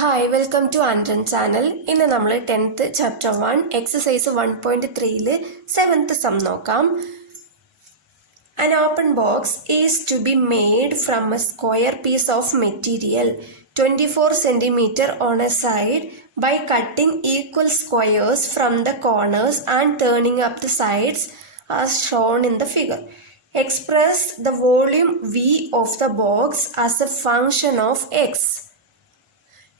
Hi, welcome to Andren channel. ഇന്ന് നമ്മൾ 10th chapter 1 exercise 1.3 7th sum നോക്കാം. An open box is to be made from a square piece of material 24 cm on a side by cutting equal squares from the corners and turning up the sides as shown in the figure. Express the volume V of the box as a function of x.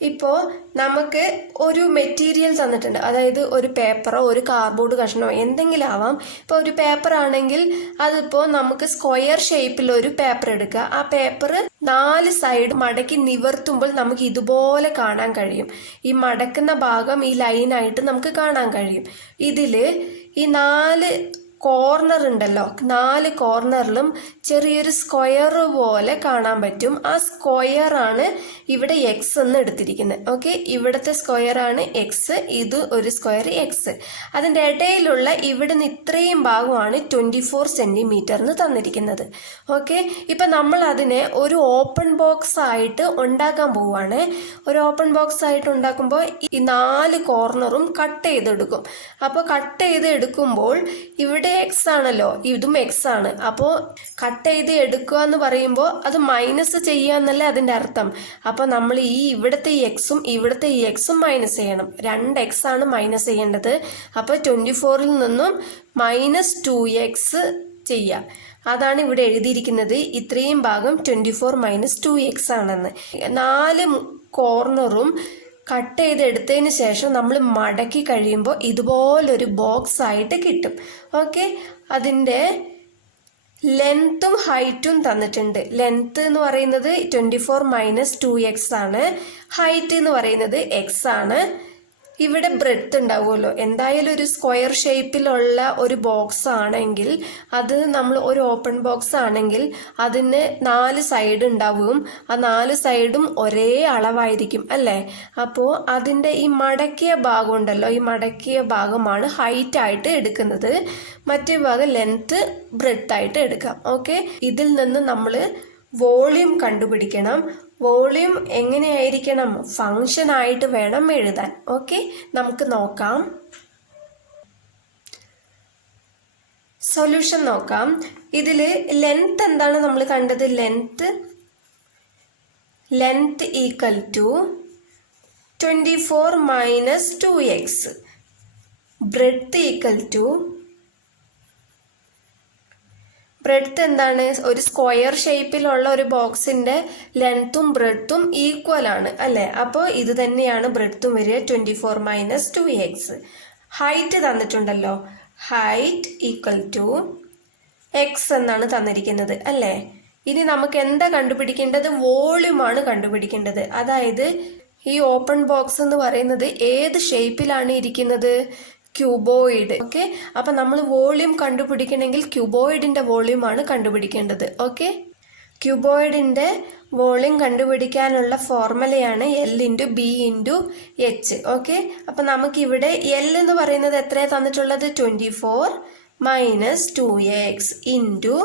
ഇപ്പോൾ നമുക്ക് ഒരു material തന്നിട്ടുണ്ട്, അതായത് ഒരു പേപ്പറോ ഒരു cardboard കഷ്ണമോ എന്തെങ്കിലും ആവാം. ഇപ്പോൾ ഒരു പേപ്പർ ആണെങ്കിൽ അതിപ്പോൾ നമുക്ക് സ്ക്വയർ ഷേപ്പിൽ ഒരു പേപ്പർ എടുക്കുക. ആ പേപ്പർ 4 സൈഡ് മടക്കി നിവർത്തുമ്പോൾ നമുക്ക് ഇതുപോലെ കാണാൻ കഴിയും. ഈ മടക്കുന്ന ഭാഗം ഈ ലൈനായിട്ട് നമുക്ക് കാണാൻ കഴിയും. ഇതിൽ ഈ 4 കോർണർ ഉണ്ടല്ലോ, 4 കോർണറിലും ചെറിയൊരു സ്ക്വയർ പോലെ കാണാൻ പറ്റും. ആ സ്ക്വയർ ആണ് ഇവിടെ എക്സ് എന്ന് എടുത്തിരിക്കുന്നത്. ഓക്കെ, ഇവിടുത്തെ സ്ക്വയർ ആണ് എക്സ്, ഇത് ഒരു സ്ക്വയർ എക്സ്. അതിൻ്റെ ഇടയിലുള്ള ഇവിടുന്ന് ഇത്രയും ഭാഗമാണ് 24 സെൻറ്റിമീറ്റർ എന്ന് തന്നിരിക്കുന്നത്. ഓക്കെ, ഇപ്പം നമ്മൾ അതിനെ ഒരു ഓപ്പൺ ബോക്സ് ആയിട്ട് ഉണ്ടാക്കാൻ പോവുകയാണ്. ഒരു ഓപ്പൺ ബോക്സ് ആയിട്ട് ഉണ്ടാക്കുമ്പോൾ ഈ 4 കോർണറും കട്ട് ചെയ്തെടുക്കും. അപ്പോൾ കട്ട് ചെയ്ത് എടുക്കുമ്പോൾ ഇവിടെ എക്സ് ആണല്ലോ, ഇതും എക്സ് ആണ്. അപ്പോൾ കട്ട് ചെയ്ത് എടുക്കുക എന്ന് പറയുമ്പോൾ അത് മൈനസ് ചെയ്യുക എന്നല്ലേ അതിൻ്റെ അർത്ഥം. അപ്പോൾ നമ്മൾ ഇവിടുത്തെ ഈ എക്സും ഇവിടുത്തെ ഈ എക്സും മൈനസ് ചെയ്യണം. 2x ആണ് മൈനസ് ചെയ്യേണ്ടത്. അപ്പോൾ 24ൽ നിന്നും -2x ചെയ്യുക. അതാണ് ഇവിടെ എഴുതിയിരിക്കുന്നത്. ഇത്രയും ഭാഗം 24 - 2x ആണെന്ന്. 4 കോർണറും കട്ട് ചെയ്തെടുത്തതിന് ശേഷം നമ്മൾ മടക്കി കഴിയുമ്പോൾ ഇതുപോലൊരു ബോക്സ് ആയിട്ട് കിട്ടും. ഓക്കെ, അതിൻ്റെ ലെങ്ത്തും ഹൈറ്റും തന്നിട്ടുണ്ട്. ലെങ്ത്ത് എന്ന് പറയുന്നത് 24 - 2x ആണ്. ഹൈറ്റ് എന്ന് പറയുന്നത് x ആണ്. ഇവിടെ ബ്രെഡ്ത്ത് ഉണ്ടാവുമല്ലോ. എന്തായാലും ഒരു സ്ക്വയർ ഷേപ്പിലുള്ള ഒരു ബോക്സ് ആണെങ്കിൽ, അത് നമ്മൾ ഒരു ഓപ്പൺ ബോക്സ് ആണെങ്കിൽ അതിന് 4 സൈഡ് ഉണ്ടാവും. ആ 4 സൈഡും ഒരേ അളവായിരിക്കും അല്ലേ. അപ്പോൾ അതിൻ്റെ ഈ മടക്കിയ ഭാഗം ഉണ്ടല്ലോ, ഈ മടക്കിയ ഭാഗമാണ് ഹൈറ്റ് ആയിട്ട് എടുക്കുന്നത്. മറ്റേ ഭാഗം ലെങ്ത്ത് ബ്രെഡ്ത്ത് ആയിട്ട് എടുക്കാം. ഓക്കെ, ഇതിൽ നിന്ന് നമ്മൾ വോളിയം കണ്ടുപിടിക്കണം. വോളിയം എങ്ങനെയായിരിക്കണം? ഫങ്ഷൻ ആയിട്ട് വേണം എഴുതാൻ. ഓക്കെ, നമുക്ക് നോക്കാം. സൊല്യൂഷൻ നോക്കാം. ഇതിൽ ലെങ്ത് എന്താണ് നമ്മൾ കണ്ടത്? Length equal to 24 - 2x. Breadth equal to, breadth എന്താണ്? ഒരു സ്ക്വയർ ഷേപ്പിലുള്ള ഒരു ബോക്സിന്റെ ലെങ്ത്തും ബ്രെഡ്ത്തും ഈക്വൽ ആണ് അല്ലേ. അപ്പോൾ ഇത് തന്നെയാണ് ബ്രെഡ്ത്തും വരിക, 24 - 2x. ഹൈറ്റ് തന്നിട്ടുണ്ടല്ലോ, ഹൈറ്റ് ഈക്വൽ ടു എക്സ് എന്നാണ് തന്നിരിക്കുന്നത് അല്ലേ. ഇനി നമുക്ക് എന്താ കണ്ടുപിടിക്കേണ്ടത്? വോളിയമാണ് കണ്ടുപിടിക്കേണ്ടത്. അതായത് ഈ ഓപ്പൺ ബോക്സ് എന്ന് പറയുന്നത് ഏത് ഷേപ്പിലാണ് ഇരിക്കുന്നത്? ക്യൂബോയിഡ്. ഓക്കെ, അപ്പം നമ്മൾ വോളിയം കണ്ടുപിടിക്കണമെങ്കിൽ ക്യൂബോയിഡിൻ്റെ വോളിയമാണ് കണ്ടുപിടിക്കേണ്ടത്. ഓക്കെ, ക്യൂബോയിഡിൻ്റെ വോളിയം കണ്ടുപിടിക്കാനുള്ള ഫോർമുലയാണ് L × B × H. ഓക്കെ, അപ്പം നമുക്കിവിടെ L എന്ന് പറയുന്നത് എത്രയാണ് തന്നിട്ടുള്ളത്? 24 - 2x ഇൻറ്റു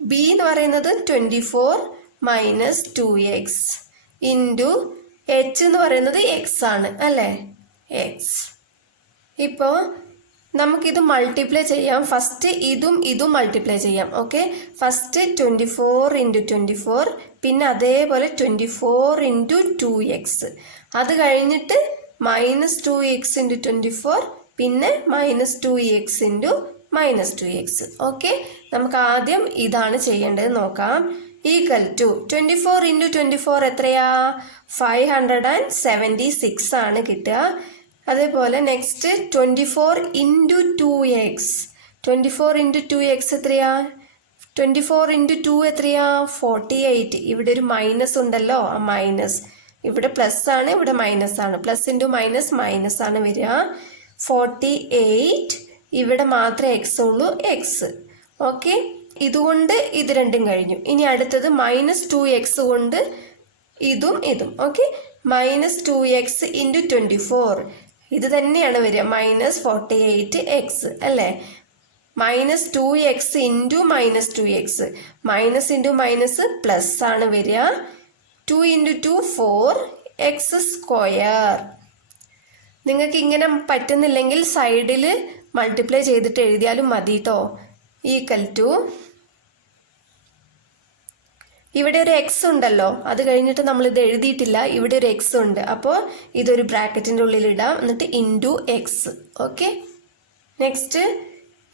B എന്ന് പറയുന്നത് 24 - 2x ഇൻറ്റു H എന്ന് പറയുന്നത് എക്സ് ആണ് അല്ലേ, എക്സ്. ഇപ്പോൾ നമുക്കിത് മൾട്ടിപ്ലൈ ചെയ്യാം. ഫസ്റ്റ് ഇതും മൾട്ടിപ്ലൈ ചെയ്യാം. ഓക്കെ, ഫസ്റ്റ് 24 × 24, പിന്നെ അതേപോലെ 24 × 2x, അത് കഴിഞ്ഞിട്ട് -2x × 24, പിന്നെ -2x × -2x. ഓക്കെ, നമുക്ക് ആദ്യം ഇതാണ് ചെയ്യേണ്ടത് നോക്കാം. ഈക്വൽ ടു 24 × 24 എത്രയാ? 576 ആണ് കിട്ടുക. അതേപോലെ നെക്സ്റ്റ് 24 × 2x. 24 × 2x എത്രയാ? 24 × 2 എത്രയാ? 48. ഇവിടെ ഒരു മൈനസ് ഉണ്ടല്ലോ, ആ മൈനസ് ഇവിടെ പ്ലസ് ആണ്, ഇവിടെ മൈനസ് ആണ്. പ്ലസ് × മൈനസ് മൈനസ് ആണ് വരിക. 48. ഇവിടെ മാത്രമേ എക്സ് ഉള്ളൂ, എക്സ്. ഓക്കെ, ഇതുകൊണ്ട് ഇത് രണ്ടും കഴിഞ്ഞു. ഇനി അടുത്തത് -2x കൊണ്ട് ഇതും. ഓക്കെ, -2x × 24, ഇത് തന്നെയാണ് വരിക, -48x അല്ലേ. -2x × -2x, minus into minus plus ആണ് വരിക. 2 × 2 4, എക്സ് സ്ക്വയർ. നിങ്ങൾക്ക് ഇങ്ങനെ പറ്റുന്നില്ലെങ്കിൽ സൈഡിൽ മൾട്ടിപ്ലൈ ചെയ്തിട്ട് എഴുതിയാലും മതി കേട്ടോ. ഈക്വൽ ടു ഇവിടെ ഒരു എക്സ് ഉണ്ടല്ലോ, അത് കഴിഞ്ഞിട്ട് നമ്മൾ ഇത് എഴുതിയിട്ടില്ല, ഇവിടെ ഒരു എക്സ് ഉണ്ട്. അപ്പോൾ ഇതൊരു ബ്രാക്കറ്റിൻ്റെ ഉള്ളിൽ ഇടാം, എന്നിട്ട് ഇൻറ്റു എക്സ്. ഓക്കെ, നെക്സ്റ്റ്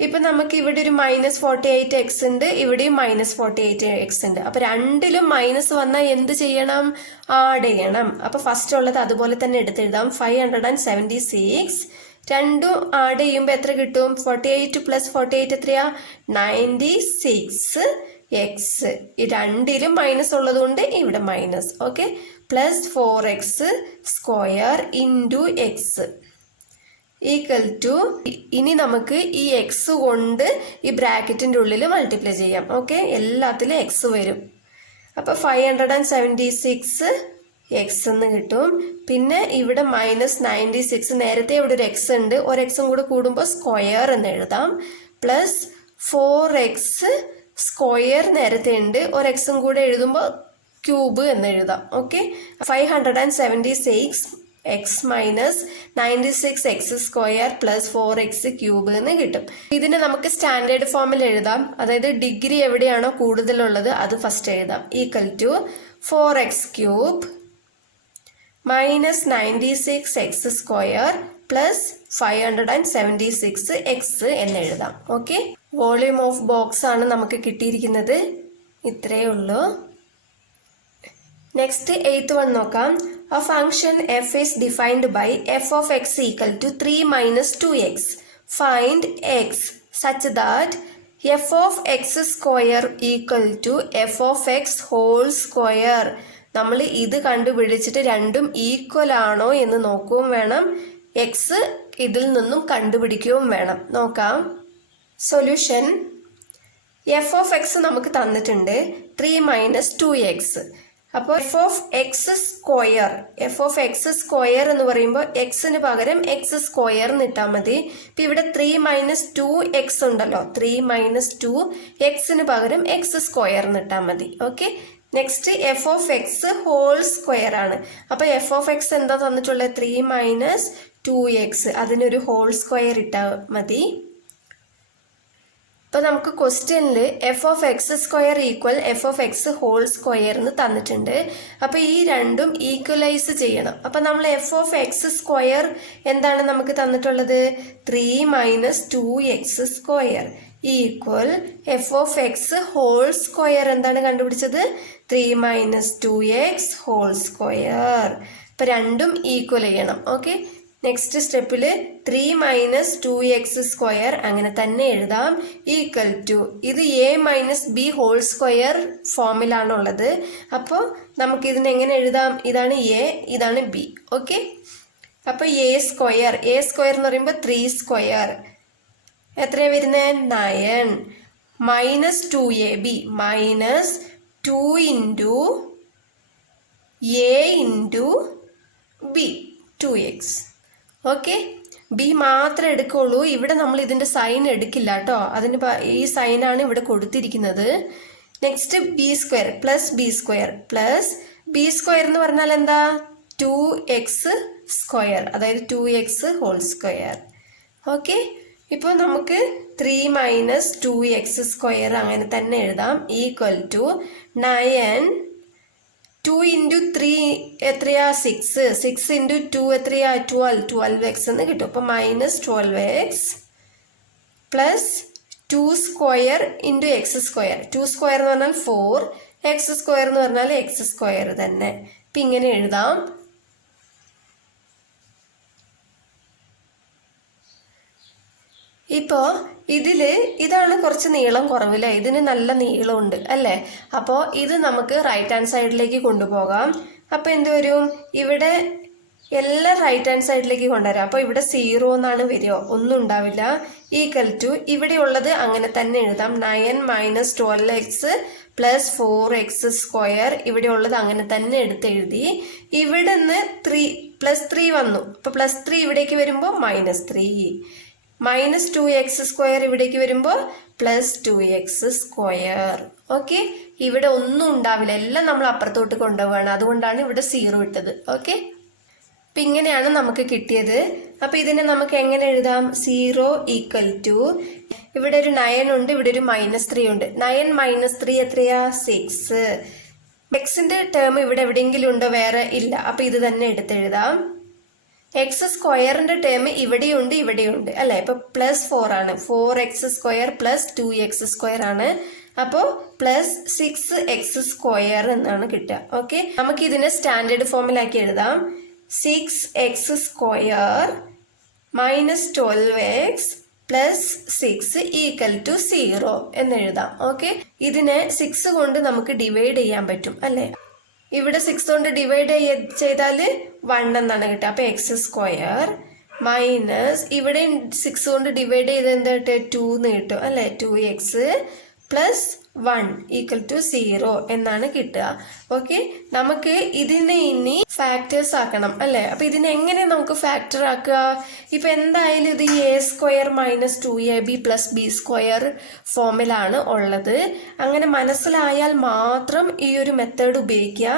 ഇപ്പം നമുക്ക് ഇവിടെ ഒരു -48x ഉണ്ട്, ഇവിടെയും -48x ഉണ്ട്. അപ്പോൾ രണ്ടിലും മൈനസ് വന്നാൽ എന്ത് ചെയ്യണം? ആഡ് ചെയ്യണം. അപ്പോൾ ഫസ്റ്റ് ഉള്ളത് അതുപോലെ തന്നെ എടുത്തെഴുതാം. 576. രണ്ടും ആഡ് ചെയ്യുമ്പോൾ എത്ര കിട്ടും? 48 + 48 എത്രയാ? 96x. ഈ രണ്ടിലും മൈനസ് ഉള്ളത് കൊണ്ട് ഇവിടെ minus. Okay, plus 4x square into X equal to, ഇനി നമുക്ക് ഈ എക്സ് കൊണ്ട് ഈ ബ്രാക്കറ്റിൻ്റെ ഉള്ളിൽ മൾട്ടിപ്ലൈ ചെയ്യാം. ഓക്കെ, എല്ലാത്തിലും എക്സ് വരും. അപ്പോൾ 576 എക്സ് എന്ന് കിട്ടും. പിന്നെ ഇവിടെ -96, നേരത്തെ ഇവിടെ ഒരു എക്സ് ഉണ്ട്, ഒരു എക്സും കൂടെ കൂടുമ്പോൾ സ്ക്വയർ എന്ന് എഴുതാം. പ്ലസ് 4x സ്ക്വയർ നേരത്തെ ഉണ്ട്, ഒരു എക്സും കൂടെ എഴുതുമ്പോൾ ക്യൂബ് എന്ന് എഴുതാം. Okay, 576 X minus 96 X square plus 4x cube എന്ന് കിട്ടും. ഇതിന് നമുക്ക് സ്റ്റാൻഡേർഡ് ഫോമിൽ എഴുതാം. അതായത് ഡിഗ്രി എവിടെയാണോ കൂടുതലുള്ളത് അത് ഫസ്റ്റ് എഴുതാം. Equal to 4x cube minus 96 X square plus 576 X എന്ന് എഴുതാം. ഓക്കെ, വോളിയൂം ഓഫ് ബോക്സ് ആണ് നമുക്ക് കിട്ടിയിരിക്കുന്നത്. ഇത്രയേ ഉള്ളൂ. നെക്സ്റ്റ് 8th വൺ നോക്കാം. A function f is defined by f of x equal to 3 minus 2x. Find x such that f of x square equal to f of x whole square. നമ്മൾ ഇത് കണ്ടുപിടിച്ചിട്ട് രണ്ടും equal ആണോ എന്ന് നോക്കുകയും വേണം, X ഇതിൽ നിന്നും കണ്ടുപിടിക്കുകയും വേണം. നോക്കാം. സൊല്യൂഷൻ f of x നമുക്ക് തന്നിട്ടുണ്ട് 3 minus 2x. അപ്പോൾ എഫ് ഓഫ് എക്സ് സ്ക്വയർ എന്ന് പറയുമ്പോൾ എക്സിന് പകരം എക്സ് സ്ക്വയർ ഇട്ടാൽ മതി. ഇപ്പം ഇവിടെ 3 - 2x ഉണ്ടല്ലോ, 3 - 2 എക്സിന് പകരം എക്സ് സ്ക്വയർ ഇട്ടാൽ മതി. Okay, next F of X whole square ആണ്. അപ്പോൾ എഫ് ഓഫ് എക്സ് എന്താ തന്നിട്ടുള്ളത്? 3 - 2x, അതിനൊരു ഹോൾ സ്ക്വയർ ഇട്ടാൽ മതി. അപ്പോൾ നമുക്ക് ക്വസ്റ്റ്യനിൽ F of X square equal F of X whole square എന്ന് തന്നിട്ടുണ്ട്. അപ്പോൾ ഈ രണ്ടും ഈക്വലൈസ് ചെയ്യണം. അപ്പോൾ നമ്മൾ എഫ് ഓഫ് എക്സ് സ്ക്വയർ എന്താണ് നമുക്ക് തന്നിട്ടുള്ളത്? 3 - 2x square equal F of X whole square എന്താണ് കണ്ടുപിടിച്ചത്? 3 - 2x ഹോൾ സ്ക്വയർ. അപ്പോൾ രണ്ടും ഈക്വൽ ചെയ്യണം. ഓക്കെ, നെക്സ്റ്റ് സ്റ്റെപ്പിൽ 3 - 2x സ്ക്വയർ അങ്ങനെ തന്നെ എഴുതാം. ഈക്വൽ ടു, ഇത് a - b ഹോൾ സ്ക്വയർ ഫോമിലാണുള്ളത്. അപ്പോൾ നമുക്ക് ഇതിനെ എങ്ങനെ എഴുതാം? ഇതാണ് a, ഇതാണ് b. ഓക്കെ, അപ്പോൾ a സ്ക്വയർ എന്ന് പറയുമ്പോൾ 3 സ്ക്വയർ എത്രയാണ് വരുന്നത്? 9 minus 2ab minus 2 into a into b 2x. Okay, B മാത്രമേ എടുക്കുള്ളൂ. ഇവിടെ നമ്മൾ ഇതിൻ്റെ സൈൻ എടുക്കില്ല കേട്ടോ, അതിന് ഈ സൈനാണ് ഇവിടെ കൊടുത്തിരിക്കുന്നത്. Next B square plus B square എന്ന് പറഞ്ഞാൽ എന്താ? 2x സ്ക്വയർ, അതായത് 2x ഹോൾ സ്ക്വയർ. ഓക്കെ, ഇപ്പോൾ നമുക്ക് 3 - 2x സ്ക്വയർ അങ്ങനെ തന്നെ എഴുതാം. ഈക്വൽ ടു 9 2 ഇൻറ്റു 3 എത്രയാ? 6 ഇൻറ്റു 2 എത്രയാ? 12x എന്ന് കിട്ടും. അപ്പോൾ -12x plus 2 square into X square. 2 square എന്ന് പറഞ്ഞാൽ 4, എക്സ് സ്ക്വയർ എന്ന് പറഞ്ഞാൽ എക്സ് സ്ക്വയർ തന്നെ. ഇപ്പം ഇങ്ങനെ എഴുതാം. ഇപ്പോൾ ഇതാണ് കുറച്ച് നീളം കുറവില്ല, ഇതിന് നല്ല നീളമുണ്ട് അല്ലേ? അപ്പോൾ ഇത് നമുക്ക് റൈറ്റ് ഹാൻഡ് സൈഡിലേക്ക് കൊണ്ടുപോകാം. അപ്പോൾ എന്ത് വരും? ഇവിടെ എല്ലാം റൈറ്റ് ഹാൻഡ് സൈഡിലേക്ക് കൊണ്ടുവരാം. അപ്പോൾ ഇവിടെ 0 എന്നാണ് വരിക, ഒന്നും ഉണ്ടാവില്ല. ഈക്വൽ ടു ഇവിടെ ഉള്ളത് അങ്ങനെ തന്നെ എഴുതാം. 9 - 12x പ്ലസ് 4x സ്ക്വയർ, ഇവിടെ ഉള്ളത് അങ്ങനെ തന്നെ എഴുതി. ഇവിടെ നിന്ന് +3 വന്നു. അപ്പോൾ +3 ഇവിടേക്ക് വരുമ്പോൾ -3 -2x സ്ക്വയർ ഇവിടേക്ക് വരുമ്പോൾ +2x സ്ക്വയർ. ഓക്കെ, ഇവിടെ ഒന്നും ഉണ്ടാവില്ല, എല്ലാം നമ്മൾ അപ്പുറത്തോട്ട് കൊണ്ടുപോവാണ്. അതുകൊണ്ടാണ് ഇവിടെ 0 ഇട്ടത്. ഓക്കെ, അപ്പം ഇങ്ങനെയാണ് നമുക്ക് കിട്ടിയത്. അപ്പം ഇതിനെ നമുക്ക് എങ്ങനെ എഴുതാം? 0 ഈക്വൽ ടു, ഇവിടെ ഒരു 9 ഉണ്ട്, ഇവിടെ ഒരു -3 ഉണ്ട്. 9 - 3 എത്രയാ? 6. എക്സിന്റെ ടേം ഇവിടെ എവിടെയെങ്കിലും ഉണ്ടോ? വേറെ ഇല്ല. അപ്പം ഇത് തന്നെ എടുത്തെഴുതാം. എക്സ് സ്ക്വയറിന്റെ ടേം ഇവിടെയുണ്ട്, ഇവിടെയുണ്ട് അല്ലെ. ഇപ്പൊ +4 ആണ്. 4x² + 2x² ആണ്. അപ്പോൾ +6x² എന്നാണ് കിട്ടുക. ഓക്കെ, നമുക്ക് ഇതിനെ സ്റ്റാൻഡേർഡ് ഫോമിലാക്കി എഴുതാം. 6x² - 12x + 6 = 0 എന്ന് എഴുതാം. ഓക്കെ, ഇതിനെ 6 കൊണ്ട് നമുക്ക് ഡിവൈഡ് ചെയ്യാൻ പറ്റും അല്ലെ. ഇവിടെ 6 കൊണ്ട് ഡിവൈഡ് ചെയ്താൽ 1 എന്നാണ് കിട്ടുക. അപ്പൊ x² മൈനസ് ഇവിടെ 6 കൊണ്ട് ഡിവൈഡ് ചെയ്ത് എന്താ കിട്ടുക? 2 എന്ന് കിട്ടും അല്ലെ. 2x + 1 = 0 എന്നാണ് കിട്ടുക. ഓക്കെ, നമുക്ക് ഇതിനെ ഇനി ഫാക്ടേഴ്സ് ആക്കണം അല്ലെ. അപ്പൊ ഇതിനെ എങ്ങനെ നമുക്ക് ഫാക്ടർ ആക്കുക? ഇപ്പൊ എന്തായാലും ഇത് a² - 2ab + b² ഫോമിലാണ് ഉള്ളത്. അങ്ങനെ മനസ്സിലായാൽ മാത്രം ഈ ഒരു മെത്തേഡ് ഉപയോഗിക്കുക.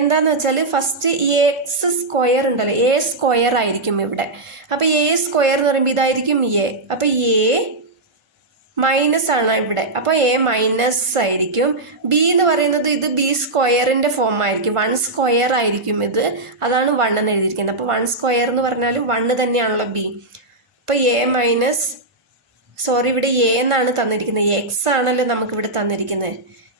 എന്താന്ന് വെച്ചാൽ ഫസ്റ്റ് x² ഉണ്ടല്ലോ, a² ആയിരിക്കും ഇവിടെ. അപ്പൊ a² എന്ന് പറയുമ്പോൾ ഇതായിരിക്കും a. അപ്പൊ a മൈനസ് ആണ് ഇവിടെ. അപ്പൊ a മൈനസ് ആയിരിക്കും. b എന്ന് പറയുന്നത് ഇത് b² ഫോം ആയിരിക്കും. 1² ആയിരിക്കും ഇത്. അതാണ് 1 എന്ന് എഴുതിയിരിക്കുന്നത്. അപ്പൊ 1² എന്ന് പറഞ്ഞാലും 1 തന്നെയാണല്ലോ b. അപ്പൊ ഇവിടെ a എന്നാണ് തന്നിരിക്കുന്നത്. x ആണല്ലോ നമുക്ക് ഇവിടെ തന്നിരിക്കുന്നത്.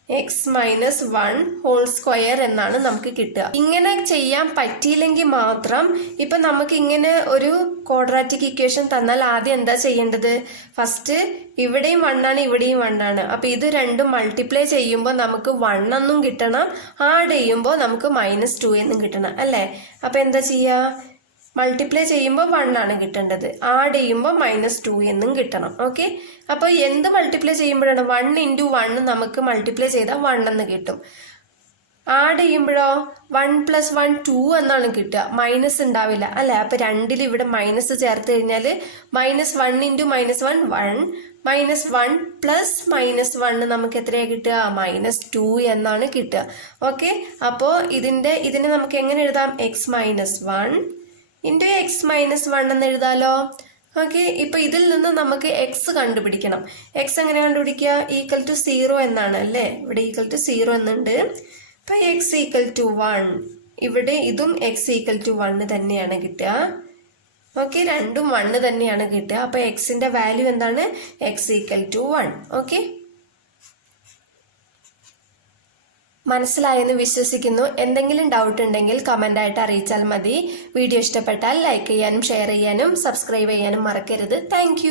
x - 1² എന്നാണ് നമുക്ക് കിട്ടുക. ഇങ്ങനെ ചെയ്യാൻ പറ്റിയില്ലെങ്കിൽ മാത്രം ഇപ്പൊ നമുക്ക് ഇങ്ങനെ ഒരു ക്വാഡ്രാറ്റിക് ഇക്വേഷൻ തന്നാൽ ആദ്യം എന്താ ചെയ്യേണ്ടത്? ഫസ്റ്റ് ഇവിടെയും 1 ആണ്, ഇവിടെയും 1 ആണ്. അപ്പൊ ഇത് രണ്ടും മൾട്ടിപ്ലൈ ചെയ്യുമ്പോൾ നമുക്ക് 1 എന്നും കിട്ടണം, ആഡ് ചെയ്യുമ്പോൾ നമുക്ക് -2 എന്നും കിട്ടണം അല്ലെ. അപ്പൊ എന്താ ചെയ്യാ? മൾട്ടിപ്ലൈ ചെയ്യുമ്പോൾ 1 ആണ് കിട്ടേണ്ടത്, ആഡ് ചെയ്യുമ്പോൾ -2 എന്നും കിട്ടണം. ഓക്കെ, അപ്പൊ എന്ത് മൾട്ടിപ്ലൈ ചെയ്യുമ്പോഴാണ്? 1 × 1 നമുക്ക് മൾട്ടിപ്ലൈ ചെയ്താൽ 1 എന്ന് കിട്ടും. ആഡ് ചെയ്യുമ്പോഴോ 1 + 1 2 എന്നാണ് കിട്ടുക, മൈനസ് ഉണ്ടാവില്ല അല്ലെ. അപ്പൊ 2ൽ ഇവിടെ മൈനസ് ചേർത്ത് കഴിഞ്ഞാൽ -1 × -1 1 -1 + -1 നമുക്ക് എത്രയാ കിട്ടുക? -2 എന്നാണ് കിട്ടുക. ഓക്കെ, അപ്പോൾ ഇതിനെ നമുക്ക് എങ്ങനെ എഴുതാം? x - 1 × x - 1 എന്ന് എഴുതാലോ. ഓക്കെ, ഇപ്പൊ ഇതിൽ നിന്ന് നമുക്ക് x കണ്ടുപിടിക്കണം. x എങ്ങനെ കണ്ടുപിടിക്കുക? = 0 എന്നാണ് അല്ലേ. ഇവിടെ =0 എന്നുണ്ട്. അപ്പൊ x = 1. ഇവിടെ ഇതും x = 1 തന്നെയാണ് കിട്ടുക. ഓക്കെ, രണ്ടും 1 തന്നെയാണ് കിട്ടുക. അപ്പൊ എക്സിന്റെ വാല്യൂ എന്താണ്? x = 1. ഓക്കെ, മനസ്സിലായെന്ന് വിശ്വസിക്കുന്നു. എന്തെങ്കിലും ഡൗട്ട് ഉണ്ടെങ്കിൽ കമന്റ് ആയിട്ട് അറിയിച്ചാൽ മതി. വീഡിയോ ഇഷ്ടപ്പെട്ടാൽ ലൈക്ക് ചെയ്യാനും ഷെയർ ചെയ്യാനും സബ്സ്ക്രൈബ് ചെയ്യാനും മറക്കരുത്. താങ്ക്